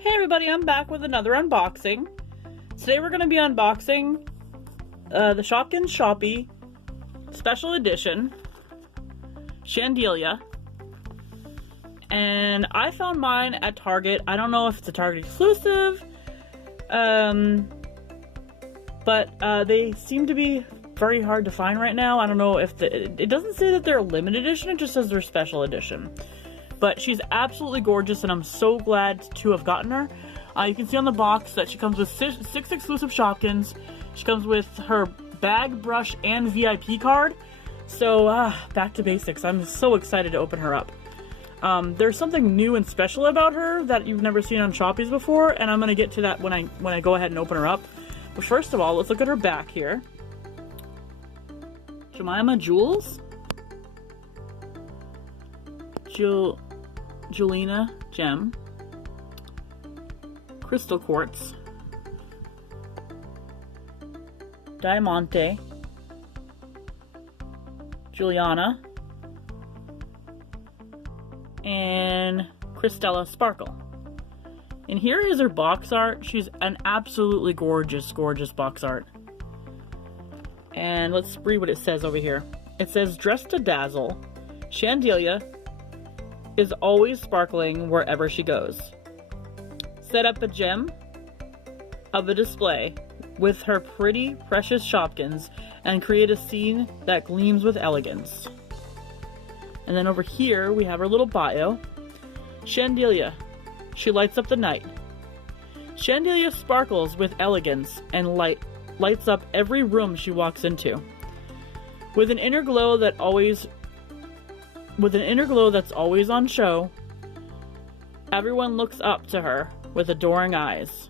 Hey everybody, I'm back with another unboxing. Today we're going to be unboxing the Shopkins Shoppie Special Edition Chandelia. And I found mine at Target. I don't know if it's a Target exclusive, but they seem to be very hard to find right now. I don't know if it doesn't say that they're a limited edition, it just says they're special edition. But she's absolutely gorgeous, and I'm so glad to have gotten her. You can see on the box that she comes with six exclusive Shopkins. She comes with her bag, brush, and VIP card. So, back to basics. I'm so excited to open her up. There's something new and special about her that you've never seen on Shoppies before, and I'm going to get to that when I go ahead and open her up. But first of all, let's look at her back here. Jemima Jewels. Julina Gem. Crystal Quartz. Diamante. Juliana. And Crystella Sparkle. And here is her box art. She's an absolutely gorgeous, gorgeous box art. And let's read what it says over here. It says, "Dressed to dazzle, Chandelia is always sparkling wherever she goes. Set up a gem of a display with her pretty, precious Shopkins and create a scene that gleams with elegance." And then over here, we have her little bio. Chandelia, she lights up the night. Chandelia sparkles with elegance and lights up every room she walks into. With an inner glow that's always on show, everyone looks up to her with adoring eyes.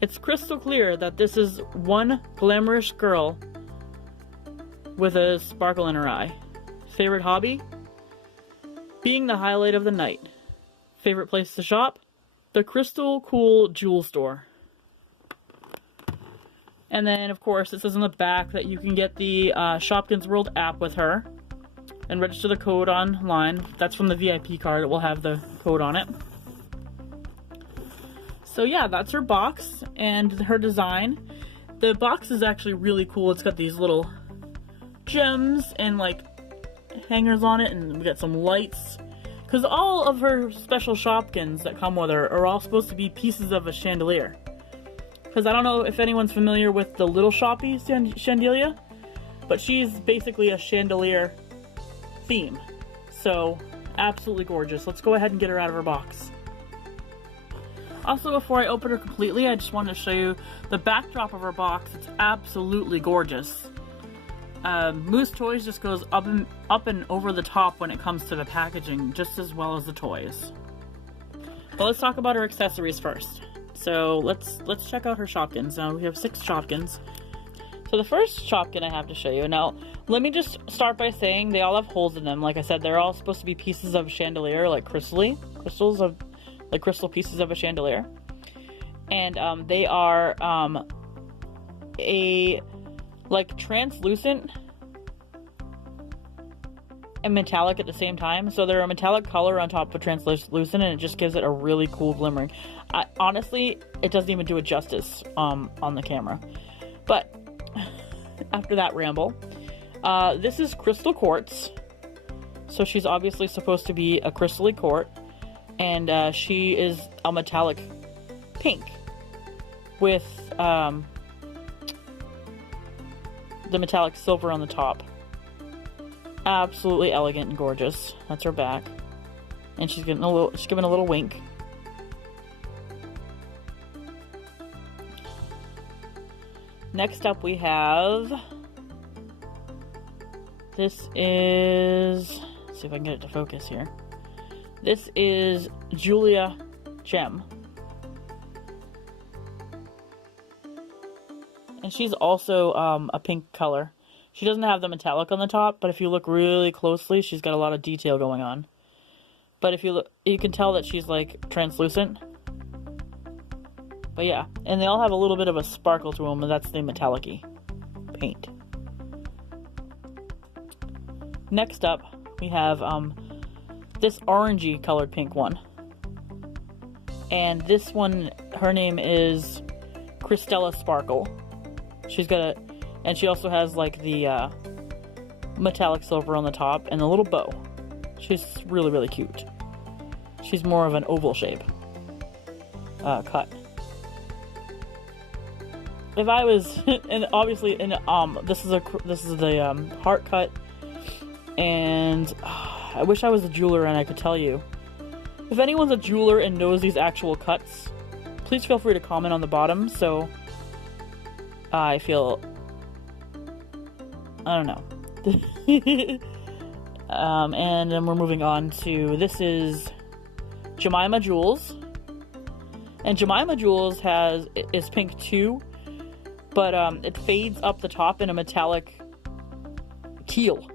It's crystal clear that this is one glamorous girl with a sparkle in her eye. Favorite hobby? Being the highlight of the night. Favorite place to shop? The Crystal Cool Jewel Store. And then, of course, it says on the back that you can get the Shopkins World app with her and register the code online. That's from the VIP card. It will have the code on it. So yeah, that's her box and her design. The box is actually really cool. It's got these little gems and like hangers on it, and we got some lights. Because all of her special Shopkins that come with her are all supposed to be pieces of a chandelier. Because I don't know if anyone's familiar with the Little Shoppie Chandelia, but she's basically a chandelier theme. So, absolutely gorgeous. Let's go ahead and get her out of her box. Also, before I open her completely, I just wanted to show you the backdrop of her box. It's absolutely gorgeous. Moose Toys just goes up and over the top when it comes to the packaging, just as well as the toys. Well, let's talk about her accessories first. So let's check out her Shopkins. Now we have 6 Shopkins. So the first Shopkin I have to show you. Now, let me just start by saying they all have holes in them. Like I said, they're all supposed to be pieces of chandelier, like crystal pieces of a chandelier. And they are like translucent and metallic at the same time. So they're a metallic color on top of translucent, and it just gives it a really cool glimmering. Honestly, it doesn't even do it justice on the camera. But after that ramble, this is Crystal Quartz. So she's obviously supposed to be a crystally quartz, and she is a metallic pink with the metallic silver on the top. Absolutely elegant and gorgeous. That's her back, and she's giving a little wink. Next up, we have this is, let's see if I can get it to focus here. This is Julia Gem. And she's also a pink color. She doesn't have the metallic on the top, but if you look really closely, she's got a lot of detail going on. But if you look, you can tell that she's like translucent. But yeah, and they all have a little bit of a sparkle to them, and that's the metallic-y paint. Next up, we have this orangey colored pink one. And this one, her name is Christella Sparkle. She's got a, and she also has like the metallic silver on the top and a little bow. She's really, really cute. She's more of an oval shape cut. If I was, and obviously, this is the heart cut, and I wish I was a jeweler and I could tell you. If anyone's a jeweler and knows these actual cuts, please feel free to comment on the bottom. So I feel, I don't know. And then we're moving on to, this is Jemima Jewels, and Jemima Jewels is pink too. But it fades up the top in a metallic teal.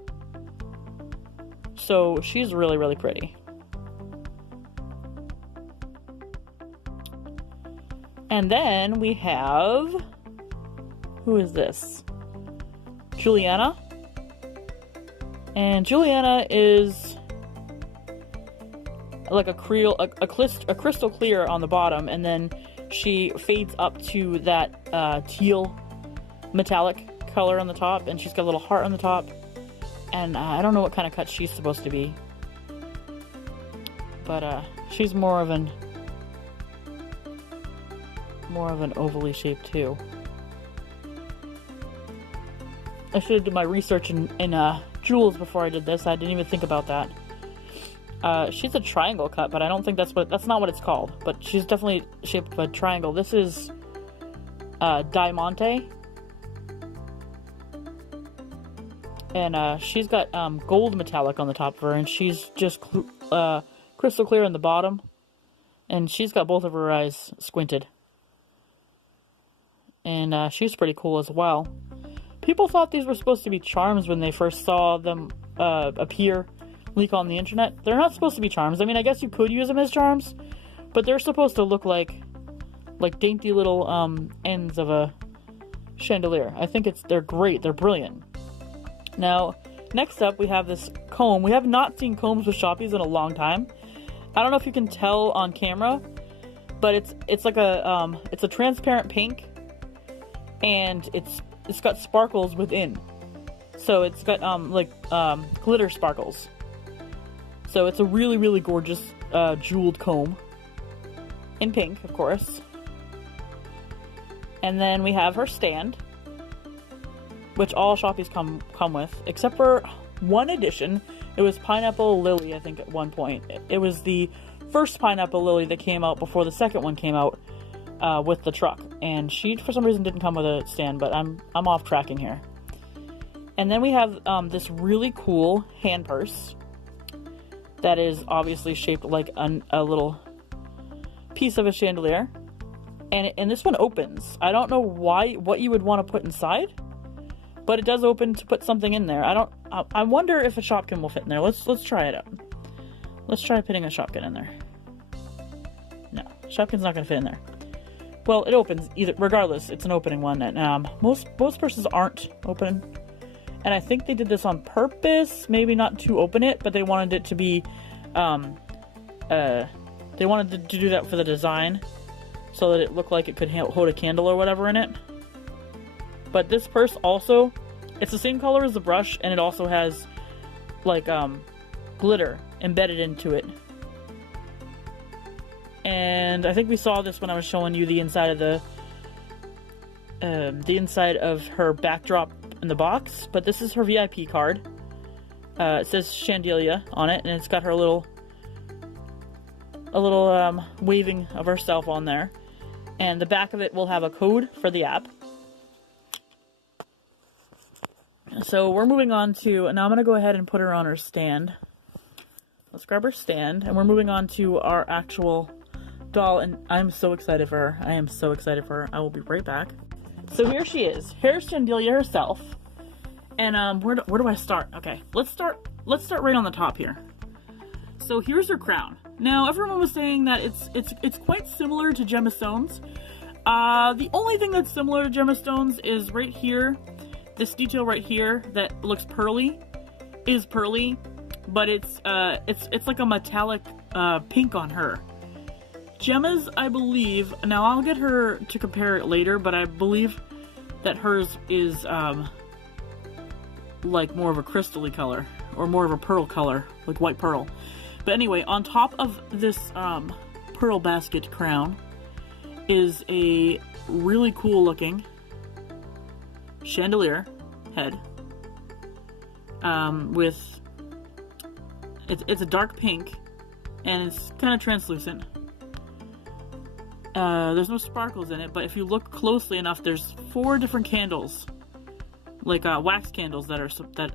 So she's really, really pretty. And then we have, who is this? Juliana. And Juliana is like a crystal clear on the bottom, and then she fades up to that teal metallic color on the top, and she's got a little heart on the top. And I don't know what kind of cut she's supposed to be, but she's more of an ovally shaped too. I should have done my research in jewels before I did this. I didn't even think about that. She's a triangle cut, but I don't think that's not what it's called. But she's definitely shaped of a triangle. This is Diamante, and she's got gold metallic on the top of her, and she's just crystal clear on the bottom, and she's got both of her eyes squinted, and she's pretty cool as well. People thought these were supposed to be charms when they first saw them leak on the internet. They're not supposed to be charms. I mean, I guess you could use them as charms, but they're supposed to look like dainty little ends of a chandelier. I think they're great. They're brilliant. Now, next up we have this comb. We have not seen combs with Shoppies in a long time. I don't know if you can tell on camera, but it's like it's a transparent pink, and it's got sparkles within. So it's got glitter sparkles. So it's a really, really gorgeous jeweled comb. In pink, of course. And then we have her stand, which all Shoppies come with, except for one edition. It was Pineapple Lily, I think, at one point. It was the first Pineapple Lily that came out before the second one came out with the truck. And she, for some reason, didn't come with a stand, but I'm off tracking here. And then we have this really cool hand purse that is obviously shaped like a little piece of a chandelier. And this one opens. I don't know what you would want to put inside, but it does open to put something in there. I wonder if a Shopkin will fit in there. Let's try it out. Let's try putting a Shopkin in there. No, Shopkin's not going to fit in there. Well, it opens regardless. It's an opening one, and most purses aren't open. And I think they did this on purpose, maybe not to open it, but they wanted it to be, they wanted to do that for the design, so that it looked like it could hold a candle or whatever in it. But this purse also, it's the same color as the brush, and it also has, like, glitter embedded into it. And I think we saw this when I was showing you the inside of her backdrop in the box, but this is her VIP card. It says Chandelia on it, and it's got her a little waving of herself on there. And the back of it will have a code for the app. So we're moving on to, now I'm going to go ahead and put her on her stand. Let's grab her stand, and we're moving on to our actual doll, and I'm so excited for her. I am so excited for her. I will be right back. So here she is. Here's Chandelia herself. And where do I start? Okay, let's start right on the top here. So here's her crown. Now everyone was saying that it's quite similar to Gemma Stones. The only thing that's similar to Gemma Stones is right here. This detail right here that looks pearly is pearly, but it's like a metallic pink on her. Gemma's, I believe, now I'll get her to compare it later, but I believe that hers is like more of a crystal-y color, or more of a pearl color, like white pearl. But anyway, on top of this pearl basket crown is a really cool looking chandelier head with it's a dark pink and it's kind of translucent. There's no sparkles in it, but if you look closely enough, there's 4 different candles, like wax candles that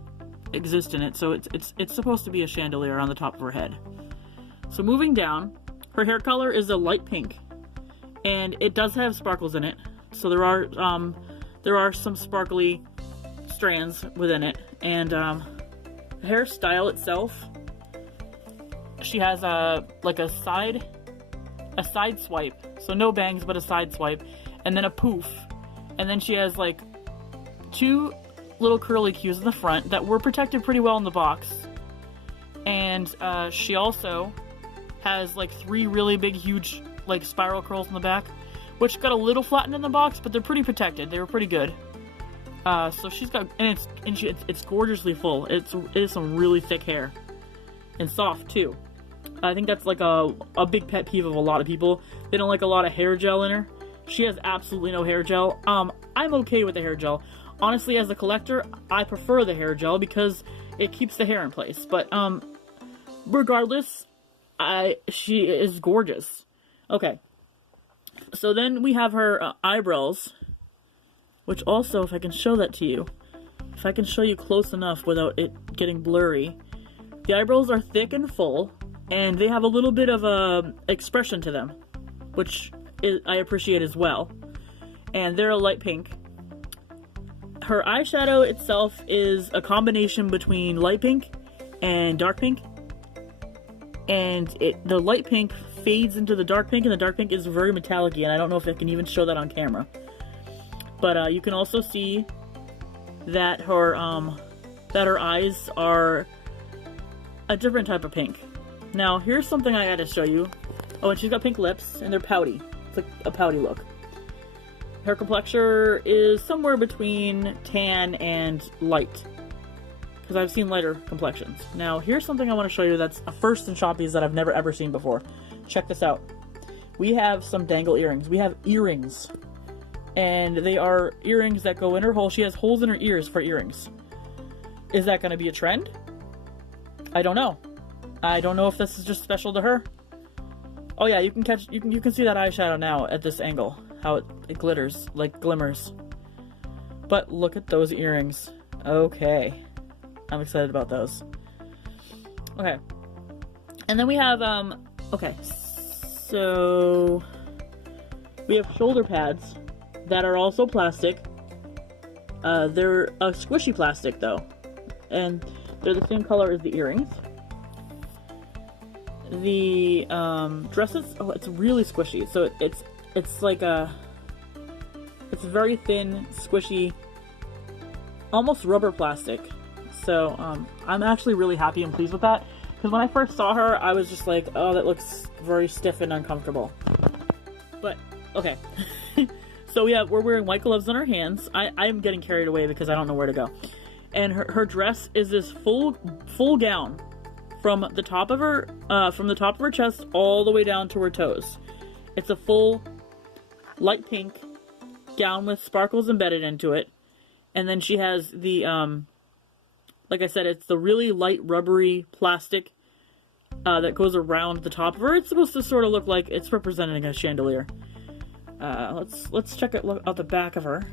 exist in it. So it's supposed to be a chandelier on the top of her head. So moving down, her hair color is a light pink, and it does have sparkles in it. So there are some sparkly strands within it, and the hairstyle itself, she has a side swipe, so no bangs but a side swipe, and then a poof, and then she has like 2 little curly cues in the front that were protected pretty well in the box, and she also has like 3 really big huge like spiral curls in the back, which got a little flattened in the box, but they're pretty protected. They were pretty good. So she's got, and it's gorgeously full. It is some really thick hair and soft too. I think that's like a big pet peeve of a lot of people. They don't like a lot of hair gel in her. She has absolutely no hair gel. I'm okay with the hair gel. Honestly, as a collector, I prefer the hair gel because it keeps the hair in place. But regardless, she is gorgeous. Okay. So then we have her eyebrows, which also, if I can show that to you, if I can show you close enough without it getting blurry, the eyebrows are thick and full, and they have a little bit of expression to them, which I appreciate as well. And they're a light pink. Her eyeshadow itself is a combination between light pink and dark pink, and the light pink fades into the dark pink, and the dark pink is very metallic-y, and I don't know if I can even show that on camera. But you can also see that her eyes are a different type of pink. Now, here's something I gotta show you. Oh, and she's got pink lips, and they're pouty. It's like a pouty look. Her complexion is somewhere between tan and light, because I've seen lighter complexions. Now, here's something I want to show you that's a first in Shoppies that I've never ever seen before. Check this out. We have some dangle earrings. We have earrings. And they are earrings that go in her hole. She has holes in her ears for earrings. Is that going to be a trend? I don't know. I don't know if this is just special to her. Oh yeah, you can see that eyeshadow now at this angle. How it glitters, like glimmers. But look at those earrings. Okay. I'm excited about those. Okay. And then we have, okay. So we have shoulder pads that are also plastic. They're a squishy plastic though, and they're the same color as the earrings. The dresses, oh, it's really squishy. So it's like it's very thin, squishy, almost rubber plastic. So I'm actually really happy and pleased with that, because when I first saw her, I was just like, oh, that looks very stiff and uncomfortable. But okay. So we're wearing white gloves on our hands. I'm getting carried away because I don't know where to go. And her dress is this full gown from the top of her chest all the way down to her toes. It's a full light pink gown with sparkles embedded into it. And then she has the like I said, it's the really light rubbery plastic that goes around the top of her. It's supposed to sort of look like it's representing a chandelier. Let's check out the back of her.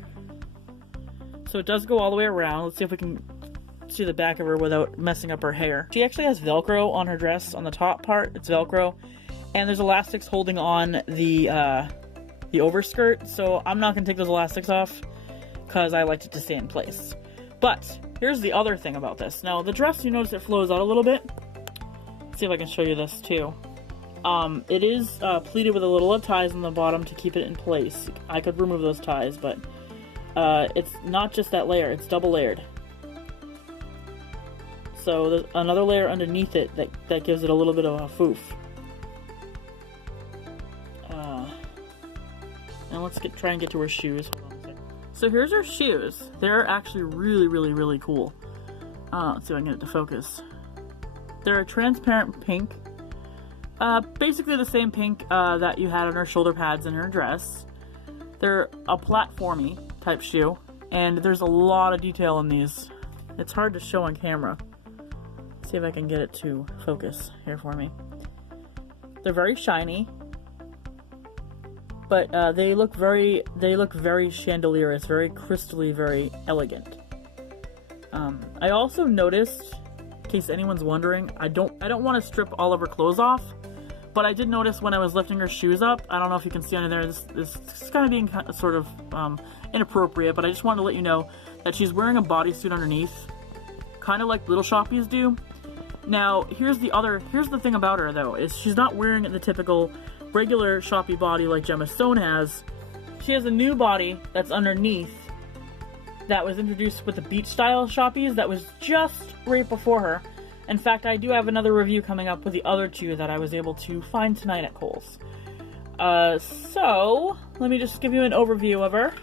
So it does go all the way around. Let's see if we can see the back of her without messing up her hair. She actually has Velcro on her dress. On the top part, it's Velcro, and there's elastics holding on the overskirt. So I'm not gonna take those elastics off because I liked it to stay in place. But here's the other thing about this. Now the dress, you notice it flows out a little bit. Let's see if I can show you this too. It is pleated with a little ties on the bottom to keep it in place. I could remove those ties, but it's not just that layer, it's double layered. So there's another layer underneath it that gives it a little bit of a foof. And let's try and get to her shoes. Hold on a second. So here's her shoes. They're actually really cool. Let's see if I can get it to focus. They're a transparent pink. Basically the same pink that you had on her shoulder pads in her dress. They're a platformy type shoe, and there's a lot of detail in these. It's hard to show on camera. Let's see if I can get it to focus here for me. They're very shiny, but they look very chandelier. It's very crystally, very elegant. I also noticed, in case anyone's wondering, I don't want to strip all of her clothes off. But I did notice when I was lifting her shoes up, I don't know if you can see under there, this is kind of being sort of inappropriate, but I just wanted to let you know that she's wearing a bodysuit underneath, kind of like little Shoppies do. Now, here's the thing about her though, is she's not wearing the typical regular Shoppie body like Gemma Stone has. She has a new body that's underneath that was introduced with the beach style Shoppies that was just right before her. In fact, I do have another review coming up with the other two that I was able to find tonight at Kohl's. So, let me just give you an overview of her.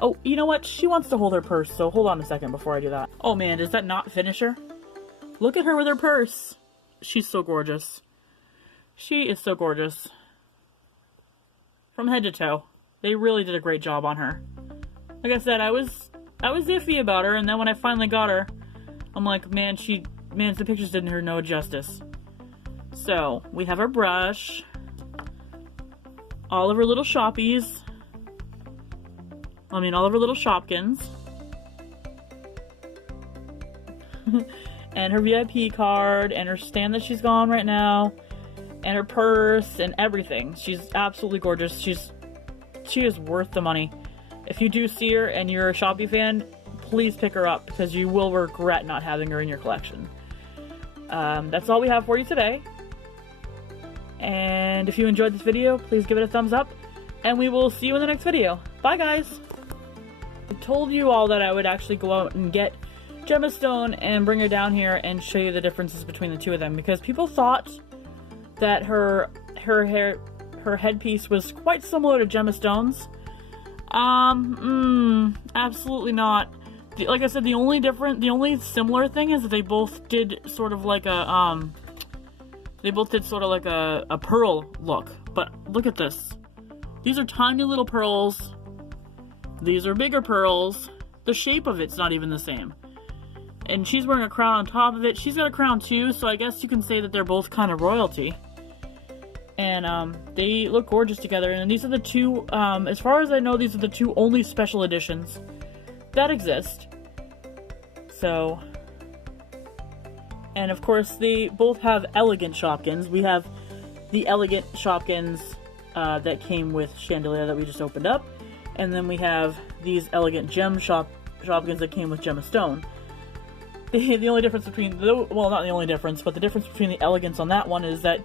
Oh, you know what? She wants to hold her purse, so hold on a second before I do that. Oh man, does that not finish her? Look at her with her purse. She's so gorgeous. She is so gorgeous. From head to toe. They really did a great job on her. Like I said, I was iffy about her, and then when I finally got her, I'm like, man, the pictures didn't her no justice. So, we have our brush, all of her little Shoppies, all of her little Shopkins, and her VIP card, and her stand that she's got on right now, and her purse, and everything. She's absolutely gorgeous. She is worth the money. If you do see her and you're a Shoppie fan, please pick her up because you will regret not having her in your collection. That's all we have for you today. And if you enjoyed this video, please give it a thumbs up. And we will see you in the next video. Bye guys! I told you all that I would actually go out and get Gemma Stone and bring her down here and show you the differences between the two of them. Because people thought that her headpiece was quite similar to Gemma Stone's. Absolutely not. Like I said, the only similar thing is that they both did sort of like a pearl look. But look at this. These are tiny little pearls. These are bigger pearls. The shape of it's not even the same. And she's wearing a crown on top of it. She's got a crown too, so I guess you can say that they're both kind of royalty. And they look gorgeous together. And these are the two, as far as I know, these are the two only special editions that exist. So, and of course they both have elegant Shopkins. We have the elegant Shopkins that came with Chandelia that we just opened up, and then we have these elegant gem Shopkins that came with Gemma Stone. The only difference between, well, not the only difference, but the difference between the elegance on that one is that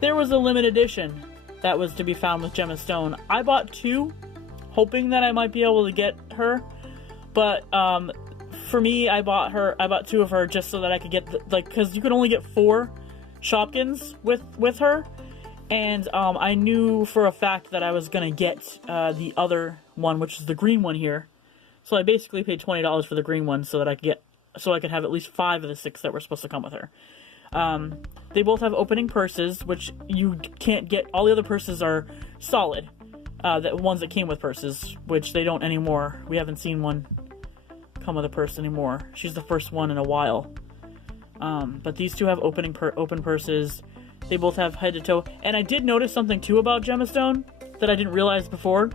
there was a limited edition that was to be found with Gemma Stone. I bought two, hoping that I might be able to get her. But, for me, I bought two of her just so that I could get, because you could only get 4 Shopkins with her. And, I knew for a fact that I was gonna get, the other one, which is the green one here. So I basically paid $20 for the green one so that I could have at least 5 of the 6 that were supposed to come with her. They both have opening purses, which you can't get. All the other purses are solid. The ones that came with purses, which they don't anymore. We haven't seen one come with a purse anymore. She's the first one in a while. But these two have open purses. They both have head to toe. And I did notice something too about Gemma Stone that I didn't realize before.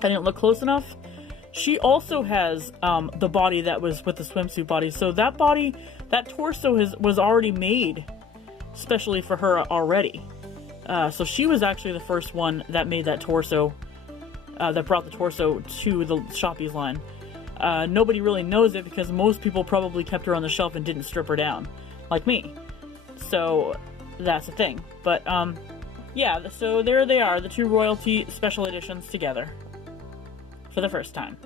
I didn't look close enough. She also has the body that was with the swimsuit body. So that body, that torso was already made specially for her already. So she was actually the first one that made that torso, that brought the torso to the Shoppie's line. Nobody really knows it because most people probably kept her on the shelf and didn't strip her down, like me. So that's the thing. But yeah, so there they are, the two royalty special editions together for the first time.